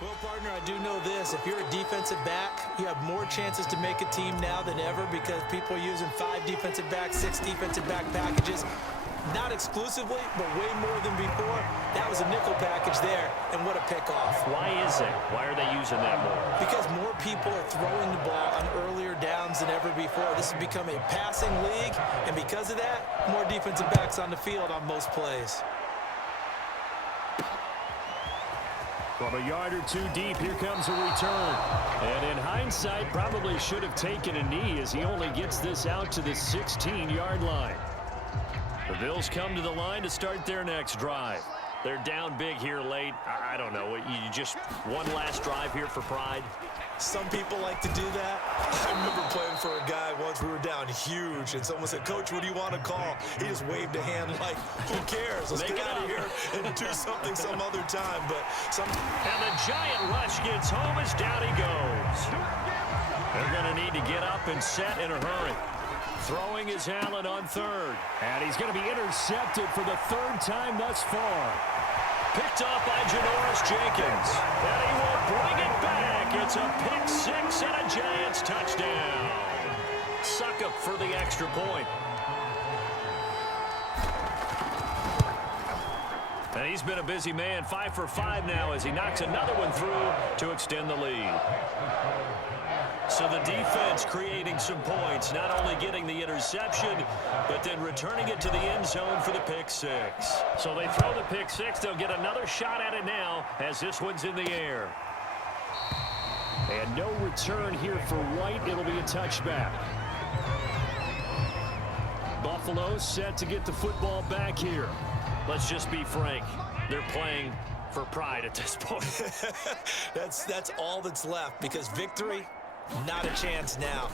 Well, partner, I do know this. If you're a defensive back, you have more chances to make a team now than ever because people are using 5 defensive backs, 6 defensive back packages. Not exclusively, but way more than before. That was a nickel package there, and what a pickoff. Why is it? Why are they using that more? Because more people are throwing the ball on earlier downs than ever before. This has become a passing league, and because of that, more defensive backs on the field on most plays. From a yard or two deep, here comes a return. And in hindsight, probably should have taken a knee as he only gets this out to the 16-yard line. The Bills come to the line to start their next drive. They're down big here late. I don't know. You just one last drive here for pride? Some people like to do that. I remember playing for a guy once. We were down huge, and someone said, "Coach, what do you want to call?" He just waved a hand like, "Who cares? Let's get out of here and do something some other time." And the giant rush gets home as down he goes. They're going to need to get up and set in a hurry. Throwing is Allen on third. And he's going to be intercepted for the 3rd time thus far. Picked off by Janoris Jenkins. And he will bring it back. It's a pick 6 and a Giants touchdown. Suckup for the extra point. And he's been a busy man, 5 for 5 now as he knocks another one through to extend the lead. So the defense creating some points, not only getting the interception, but then returning it to the end zone for the pick 6. So they throw the pick 6. They'll get another shot at it now as this one's in the air. And no return here for White. It'll be a touchback. Buffalo set to get the football back here. Let's just be frank. They're playing for pride at this point. That's all that's left because victory, not a chance now.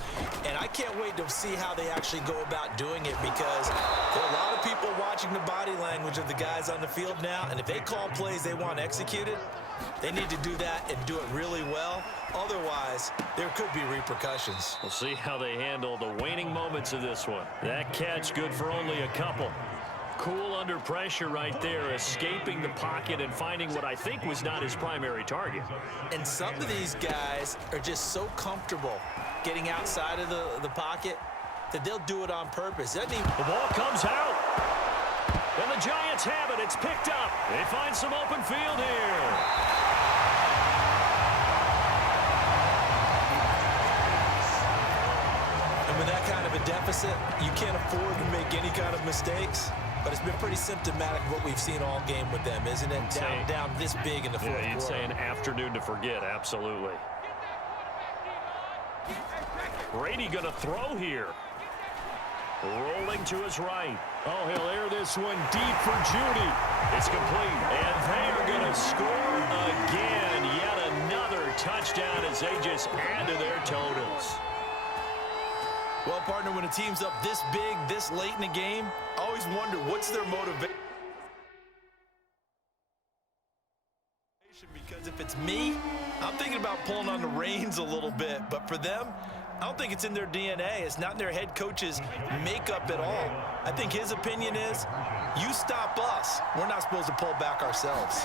And I can't wait to see how they actually go about doing it because there are a lot of people watching the body language of the guys on the field now, and if they call plays they want executed, they need to do that and do it really well. Otherwise, there could be repercussions. We'll see how they handle the waning moments of this one. That catch good for only a couple. Cool under pressure right there, escaping the pocket and finding what I think was not his primary target. And some of these guys are just so comfortable getting outside of the pocket that they'll do it on purpose. The ball comes out. And the Giants have it. It's picked up. They find some open field here. And with that kind of a deficit, you can't afford to make any kind of mistakes. But it's been pretty symptomatic of what we've seen all game with them, isn't it? Down this big in the fourth quarter. You'd say an afternoon to forget, absolutely. Brady going to throw here. Rolling to his right. Oh, he'll air this one deep for Judy. It's complete. And they are going to score again. Yet another touchdown as they just add to their totals. Well, partner, when a team's up this big, this late in the game, I always wonder what's their motivation. Because if it's me, I'm thinking about pulling on the reins a little bit. But for them, I don't think it's in their DNA. It's not in their head coach's makeup at all. I think his opinion is, you stop us, we're not supposed to pull back ourselves.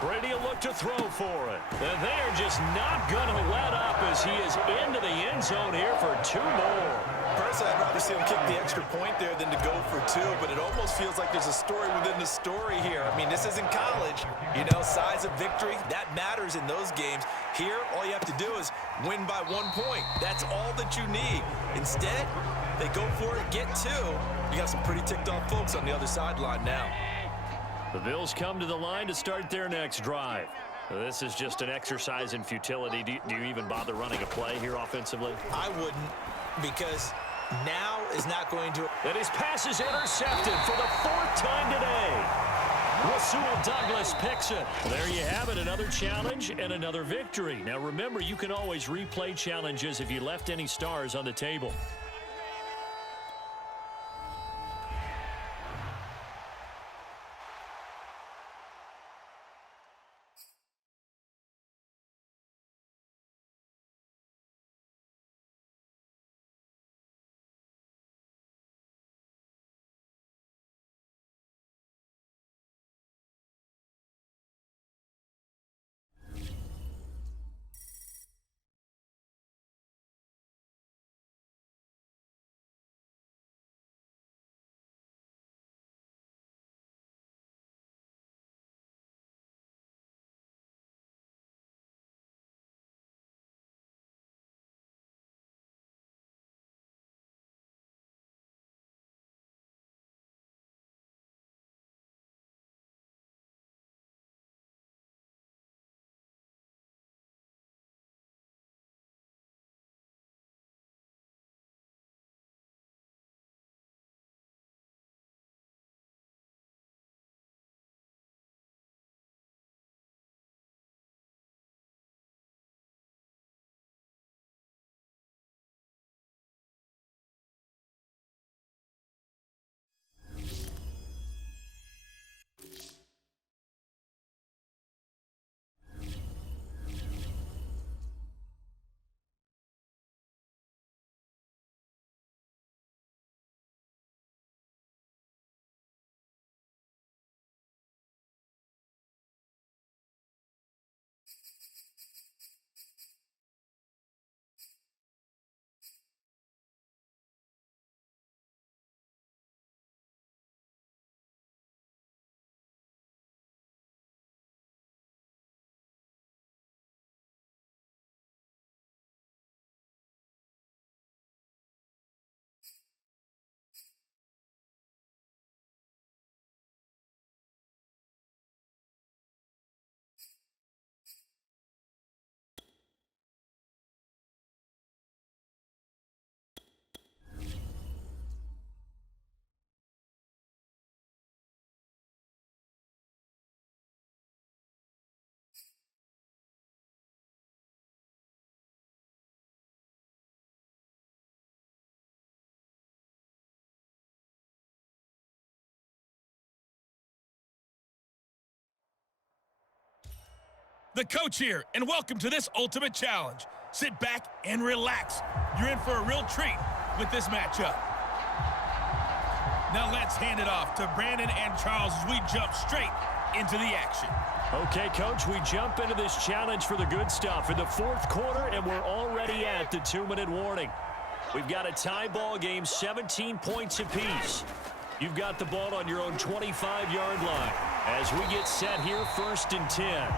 Brady will look to throw for it. And they are just not going to let up as he is into the end zone here for 2 more. Personally, I'd rather see him kick the extra point there than to go for 2, but it almost feels like there's a story within the story here. I mean, this isn't college. You know, size of victory, that matters in those games. Here, all you have to do is win by 1 point. That's all that you need. Instead, they go for it, get 2. You got some pretty ticked off folks on the other sideline now. The Bills come to the line to start their next drive. This is just an exercise in futility. Do you even bother running a play here offensively? I wouldn't, because now is not going to... And his pass is intercepted for the 4th time today. Rasul Douglas picks it. There you have it, another challenge and another victory. Now remember, you can always replay challenges if you left any stars on the table. The coach here, and welcome to this ultimate challenge. Sit back and relax. You're in for a real treat with this matchup. Now let's hand it off to Brandon and Charles as we jump straight into the action. Okay, Coach, we jump into this challenge for the good stuff in the fourth quarter, and we're already at the 2-minute warning. We've got a tie ball game, 17 points apiece. You've got the ball on your own 25-yard line. As we get set here, 1st and 10.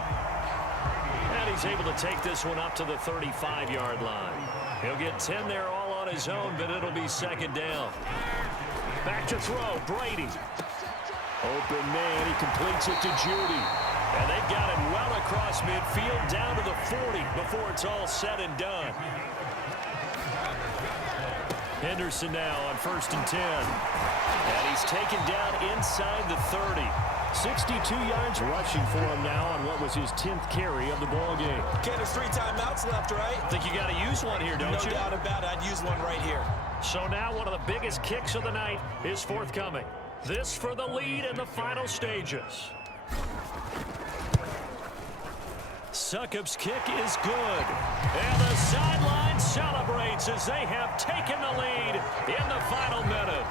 And he's able to take this one up to the 35-yard line. He'll get 10 there all on his own, but it'll be 2nd down. Back to throw, Brady. Open man, he completes it to Judy. And they've got it well across midfield, down to the 40 before it's all said and done. Henderson now on 1st and 10. And he's taken down inside the 30. 62 yards rushing for him now on what was his 10th carry of the ball game. Okay, there's 3 timeouts left, right? I think you got to use one here, don't you? No doubt about it. I'd use one right here. So now one of the biggest kicks of the night is forthcoming. This for the lead in the final stages. Succop's kick is good. And the sideline celebrates as they have taken the lead in the final minute.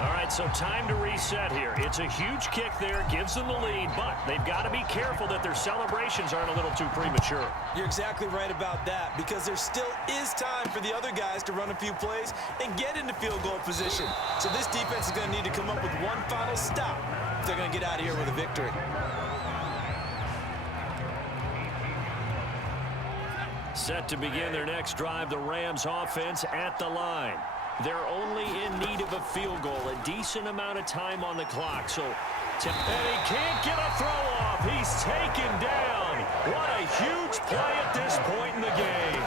All right, so time to reset here. It's a huge kick there, gives them the lead, but they've got to be careful that their celebrations aren't a little too premature. You're exactly right about that, because there still is time for the other guys to run a few plays and get into field goal position. So this defense is going to need to come up with one final stop if they're going to get out of here with a victory. Set to begin their next drive, the Rams offense at the line. They're only in need of a field goal, a decent amount of time on the clock. So, and he can't get a throw off. He's taken down. What a huge play at this point in the game.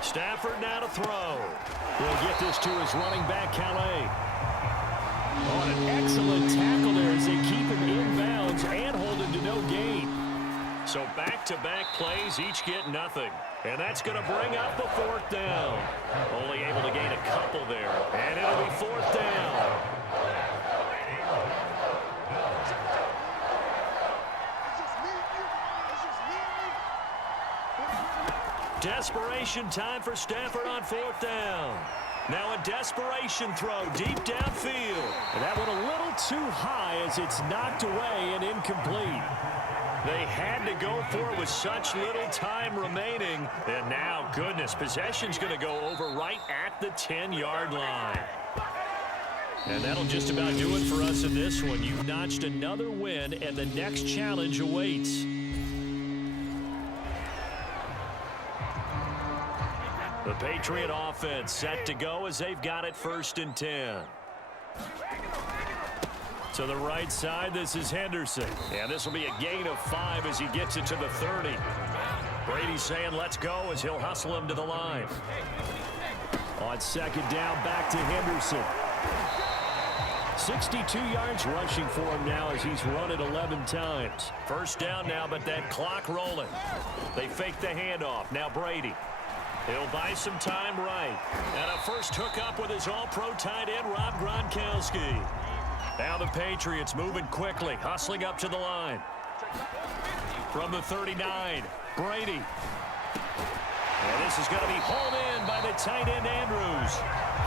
Stafford now to throw. He'll get this to his running back, Calais. Oh, an excellent tackle there as they keep him inbounds and hold him to no gain. So back-to-back plays, each get nothing. And that's going to bring up a 4th down. Only able to gain a couple there. And it'll be 4th down. Desperation time for Stafford on 4th down. Now a desperation throw deep downfield. And that went a little too high as it's knocked away and incomplete. They had to go for it with such little time remaining. And now, goodness, possession's going to go over right at the 10-yard line. And that'll just about do it for us in this one. You've notched another win, and the next challenge awaits. The Patriot offense set to go as they've got it 1st and 10. To the right side, this is Henderson. And this will be a gain of 5 as he gets it to the 30. Brady's saying let's go as he'll hustle him to the line. On 2nd down, back to Henderson. 62 yards rushing for him now as he's run it 11 times. 1st down now, but that clock rolling. They fake the handoff. Now Brady. He'll buy some time right. And a first hookup with his all-pro tight end, Rob Gronkowski. Now the Patriots moving quickly, hustling up to the line. From the 39, Brady. And this is going to be hauled in by the tight end, Andrews.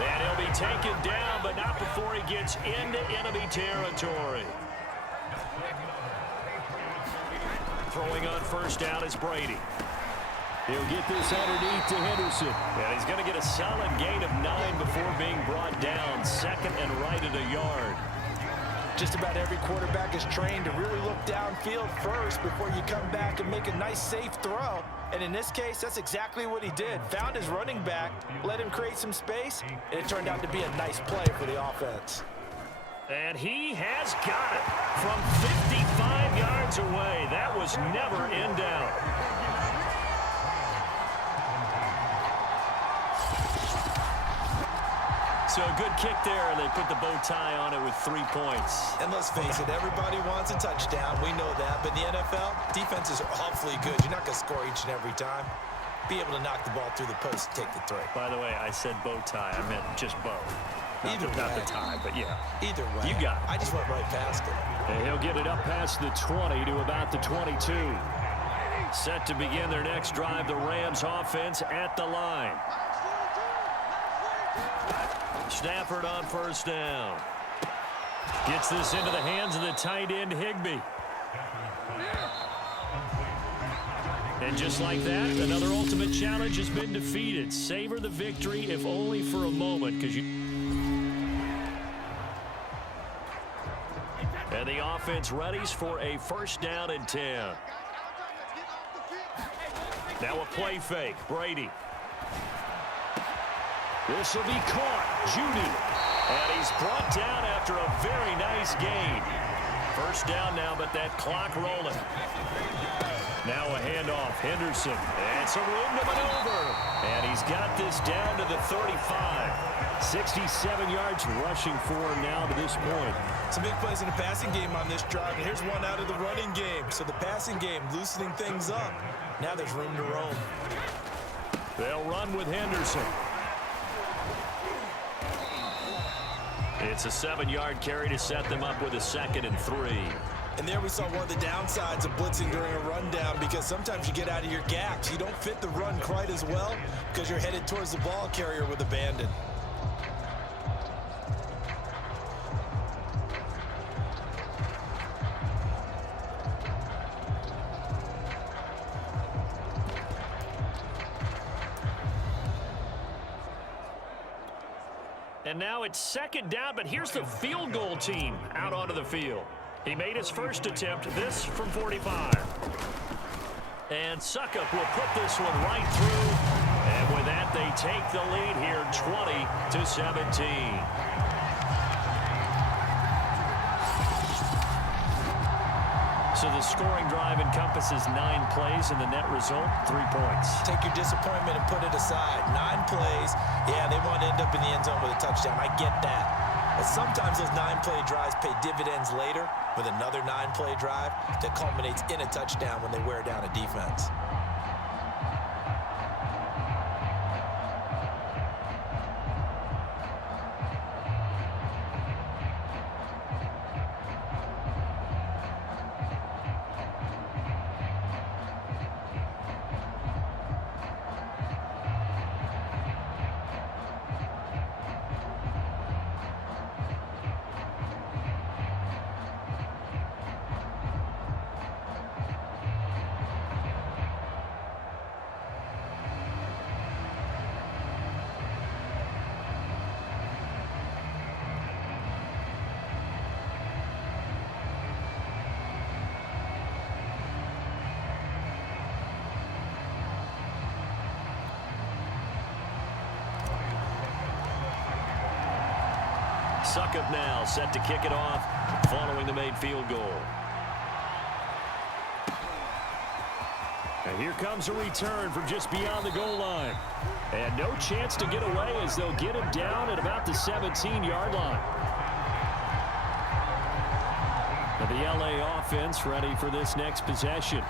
And he'll be taken down, but not before he gets into enemy territory. Throwing on 1st down is Brady. He'll get this underneath to Henderson. And he's going to get a solid gain of 9 before being brought down. 2nd and right at a yard. Just about every quarterback is trained to really look downfield first before you come back and make a nice, safe throw. And in this case, that's exactly what he did. Found his running back, let him create some space, and it turned out to be a nice play for the offense. And he has got it from 55 yards away. That was never in doubt. So a good kick there, and they put the bow tie on it with 3 points. And let's face it, everybody wants a touchdown. We know that. But in the NFL, defenses are awfully good. You're not going to score each and every time. Be able to knock the ball through the post and take the 3. By the way, I said bow tie. I meant just bow. Not the tie, but yeah. Either way. You got it. I just went right past it. And he'll get it up past the 20 to about the 22. Set to begin their next drive, the Rams offense at the line. Stafford on first down. Gets this into the hands of the tight end, Higbee. And just like that, another ultimate challenge has been defeated. Savor the victory, if only for a moment, because you... And the offense readies for a first down and 10. Now a play fake. Brady. This will be caught. Judy. And he's brought down after a very nice gain. First down now, but that clock rolling. Now a handoff. Henderson. And some room to maneuver. And he's got this down to the 35. 67 yards rushing for him now to this point. Some big plays in the passing game on this drive, and here's one out of the running game. So the passing game loosening things up. Now there's room to roam. They'll run with Henderson. It's a 7-yard carry to set them up with a 2nd and 3. And there we saw one of the downsides of blitzing during a rundown, because sometimes you get out of your gaps. You don't fit the run quite as well because you're headed towards the ball carrier with abandon. And now it's 2nd down, but here's the field goal team out onto the field. He made his first attempt, this from 45. And Suckup will put this one right through. And with that, they take the lead here 20-17. So the scoring drive encompasses 9 plays, and the net result, 3 points. Take your disappointment and put it aside. 9 plays. Yeah, they want to end up in the end zone with a touchdown. I get that. But sometimes those 9-play drives pay dividends later with another 9-play drive that culminates in a touchdown when they wear down a defense. Suckup now set to kick it off following the made field goal. And here comes a return from just beyond the goal line. And no chance to get away as they'll get him down at about the 17-yard line. And the LA offense ready for this next possession.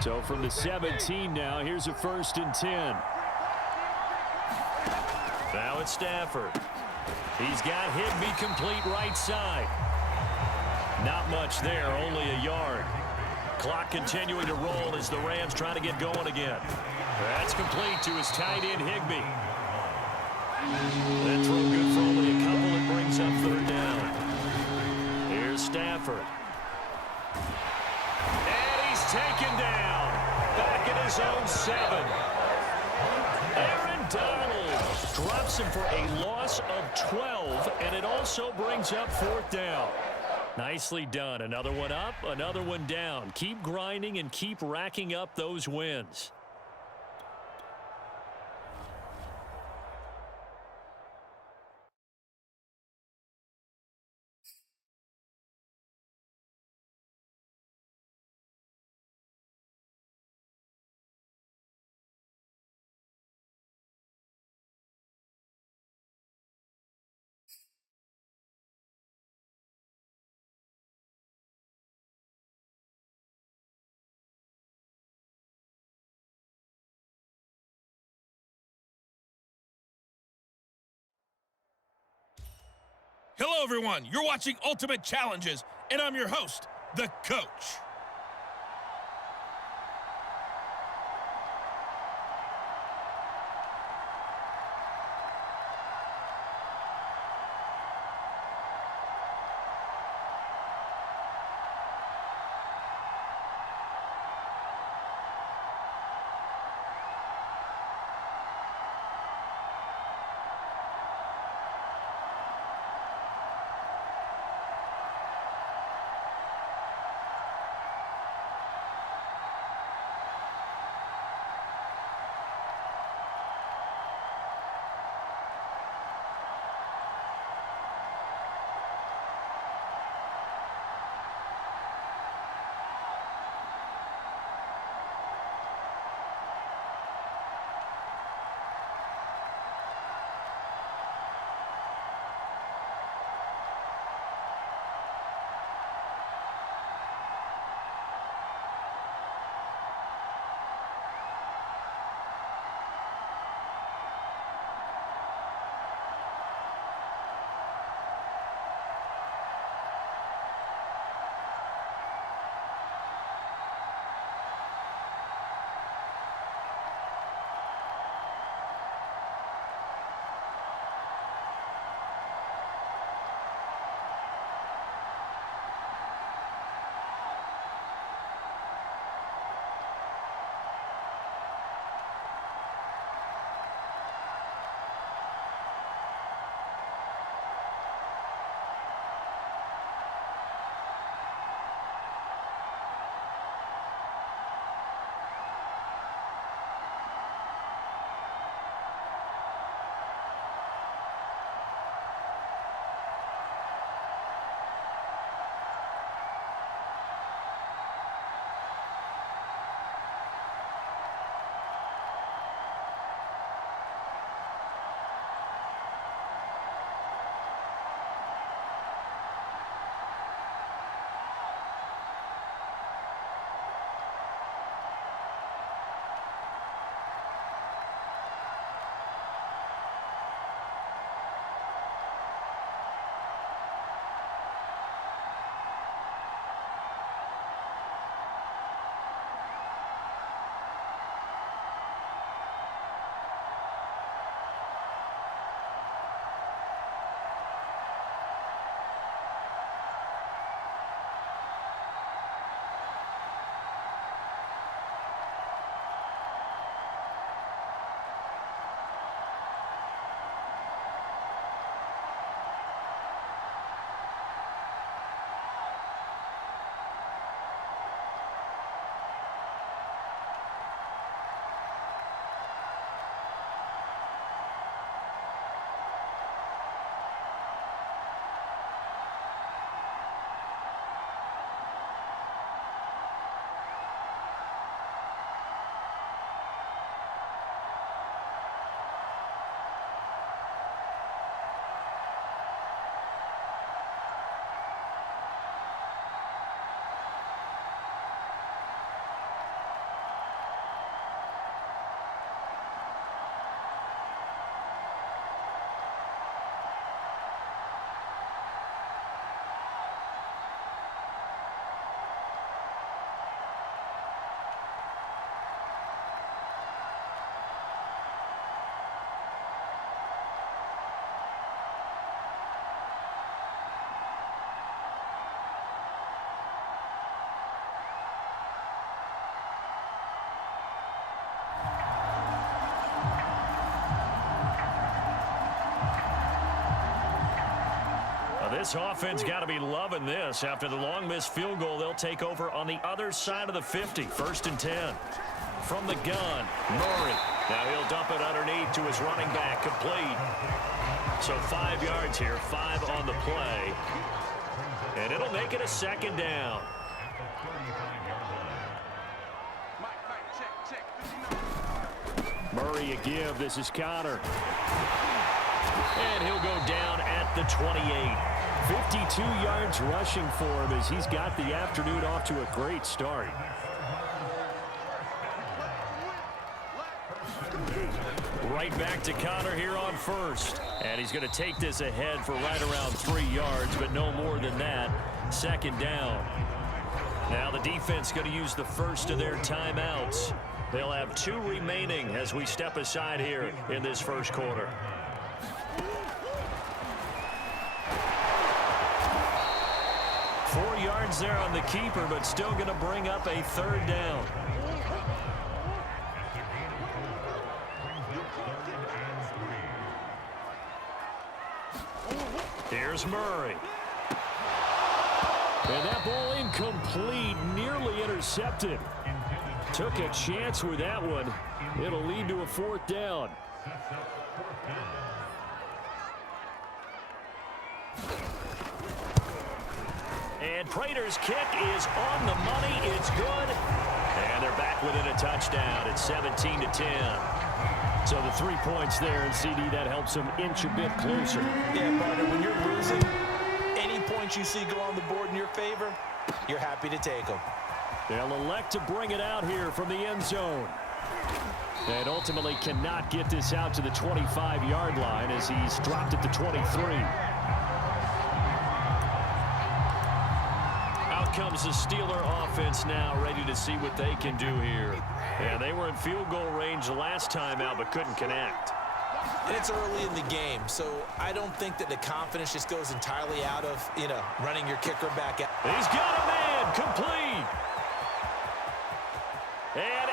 So from the 17 now, here's a 1st and 10. Now it's Stafford. He's got Higbee complete right side. Not much there, only a yard. Clock continuing to roll as the Rams try to get going again. That's complete to his tight end, Higbee. That throw good for only a couple. It brings up 3rd down. Here's Stafford. And he's taken down. Back at his own 7. Aaron Donald drops him for a loss of 12, and it also brings up 4th down. Nicely done. Another one up, another one down. Keep grinding and keep racking up those wins. Hello, everyone. You're watching Ultimate Challenges, and I'm your host, the Coach. This offense got to be loving this. After the long missed field goal, they'll take over on the other side of the 50. 1st and 10. From the gun, Murray. Now he'll dump it underneath to his running back. Complete. So 5 yards here, 5 on the play. And it'll make it a 2nd down. Murray a give. This is Connor. And he'll go down at the 28. 52 yards rushing for him as he's got the afternoon off to a great start. Right back to Connor here on 1st. And he's going to take this ahead for right around 3 yards, but no more than that. Second down. Now the defense going to use the first of their timeouts. They'll have 2 remaining as we step aside here in this first quarter. Four yards there on the keeper, but still going to bring up a third down. Here's Murray. And that ball incomplete, nearly intercepted. Took a chance with that one. It'll lead to a fourth down. And Prater's kick is on the money. It's good. And they're back within a touchdown. It's 17-10. So the 3 points there, and CD, that helps them inch a bit closer. Yeah, partner, when you're losing, any points you see go on the board in your favor, you're happy to take them. They'll elect to bring it out here from the end zone. And ultimately cannot get this out to the 25-yard line as he's dropped at the 23. Out comes the Steeler offense now, ready to see what they can do here. And they were in field goal range the last time out, but couldn't connect. And it's early in the game, so I don't think that the confidence just goes entirely out of, running your kicker back out. He's got a man, complete. And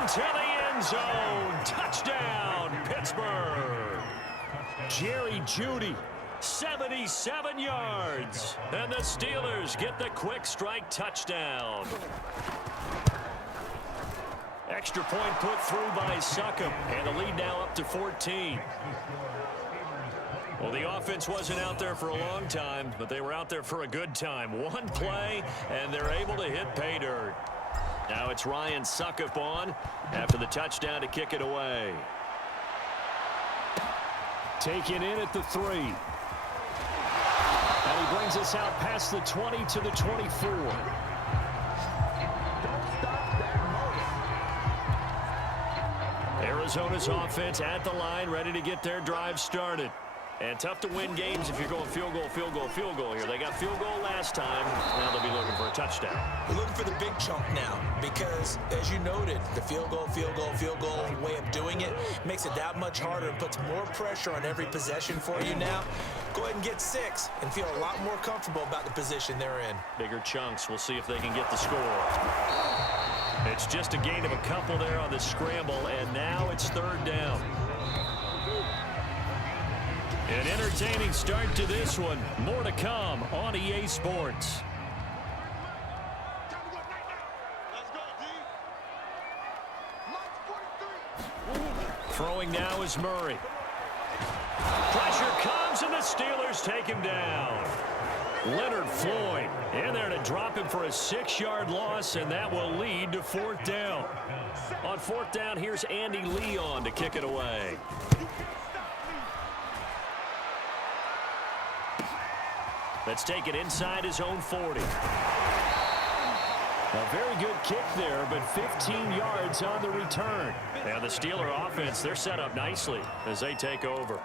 into the end zone. Touchdown, Pittsburgh. Jerry Jeudy, 77 yards. And the Steelers get the quick strike touchdown. Extra point put through by Succop, and the lead now up to 14. Well, the offense wasn't out there for a long time, but they were out there for a good time. One play, and they're able to hit pay dirt. Now it's Ryan Succop on after the touchdown to kick it away. Taken in at the 3. And he brings us out past the 20 to the 24. Arizona's offense at the line, ready to get their drive started. And tough to win games if you're going field goal, field goal, field goal here. They got field goal last time. Now they'll be looking for a touchdown. We're looking for the big chunk now because, as you noted, the field goal way of doing it makes it that much harder and puts more pressure on every possession for you now. Go ahead and get 6 and feel a lot more comfortable about the position they're in. Bigger chunks. We'll see if they can get the score. It's just a gain of a couple there on the scramble, and now it's third down. An entertaining start to this one. More to come on EA Sports. Throwing now is Murray. Pressure comes, and the Steelers take him down. Leonard Floyd in there to drop him for a 6-yard loss, and that will lead to fourth down. On fourth down, here's Andy Leon to kick it away. Let's take it inside his own 40. A very good kick there, but 15 yards on the return. And the Steeler offense, they're set up nicely as they take over.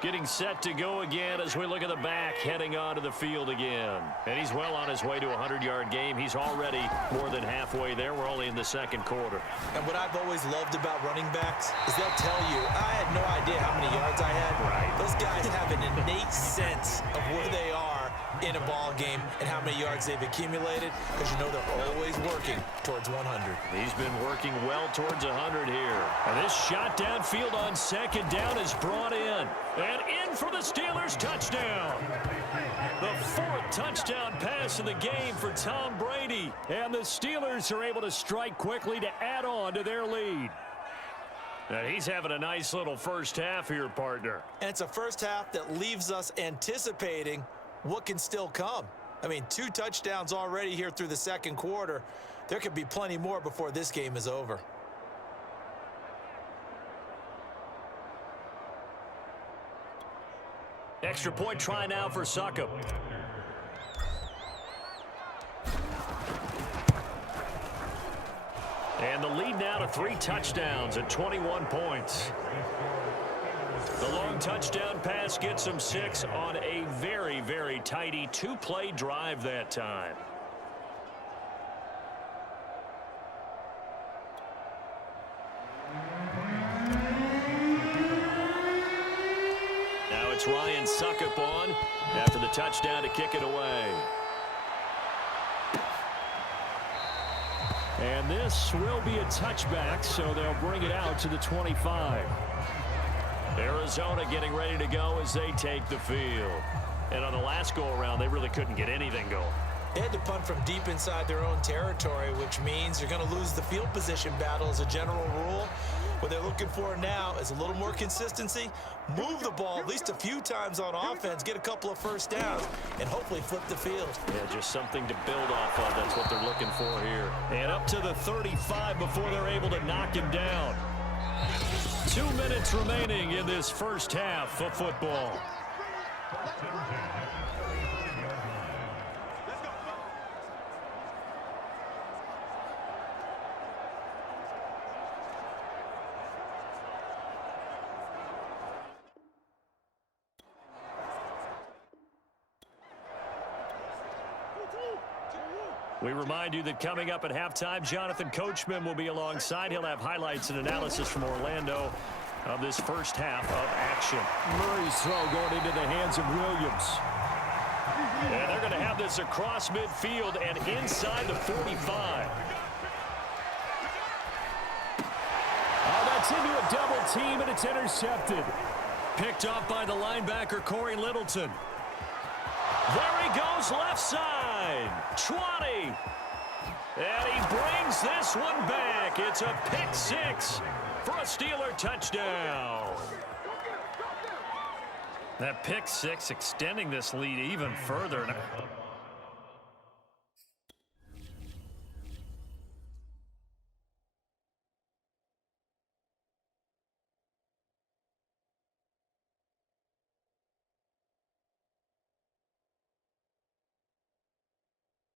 Getting set to go again as we look at the back, heading onto the field again. And he's well on his way to a 100-yard game. He's already more than halfway there. We're only in the second quarter. And what I've always loved about running backs is they'll tell you, I had no idea how many yards I had. Right. Those guys have an innate sense of where they are in a ball game and how many yards they've accumulated because you know they're always working towards 100. He's been working well towards 100 here. And this shot downfield on second down is brought in. And in for the Steelers touchdown. The 4th touchdown pass of the game for Tom Brady. And the Steelers are able to strike quickly to add on to their lead. And he's having a nice little first half here, partner. And it's a first half that leaves us anticipating what can still come. I mean, 2 touchdowns already here through the second quarter. There could be plenty more before this game is over. Extra point try now for Succop. And the lead now to 3 touchdowns at 21 points. The long touchdown pass gets him 6 on a very, very tidy 2-play drive that time. Now it's Ryan Suckup on after the touchdown to kick it away. And this will be a touchback, so they'll bring it out to the 25. Arizona getting ready to go as they take the field. And on the last go-around, they really couldn't get anything going. They had to punt from deep inside their own territory, which means you're going to lose the field position battle as a general rule. What they're looking for now is a little more consistency, move the ball at least a few times on offense, get a couple of first downs, and hopefully flip the field. Yeah, just something to build off of. That's what they're looking for here. And up to the 35 before they're able to knock him down. 2 minutes remaining in this first half of football. We remind you that coming up at halftime, Jonathan Coachman will be alongside. He'll have highlights and analysis from Orlando of this first half of action. Murray's throw going into the hands of Williams. And they're going to have this across midfield and inside the 45. Oh, that's into a double team, and it's intercepted. Picked up by the linebacker, Corey Littleton. There he goes, left side. 20. And he brings this one back. It's a pick 6 for a Steeler touchdown. That pick 6 extending this lead even further.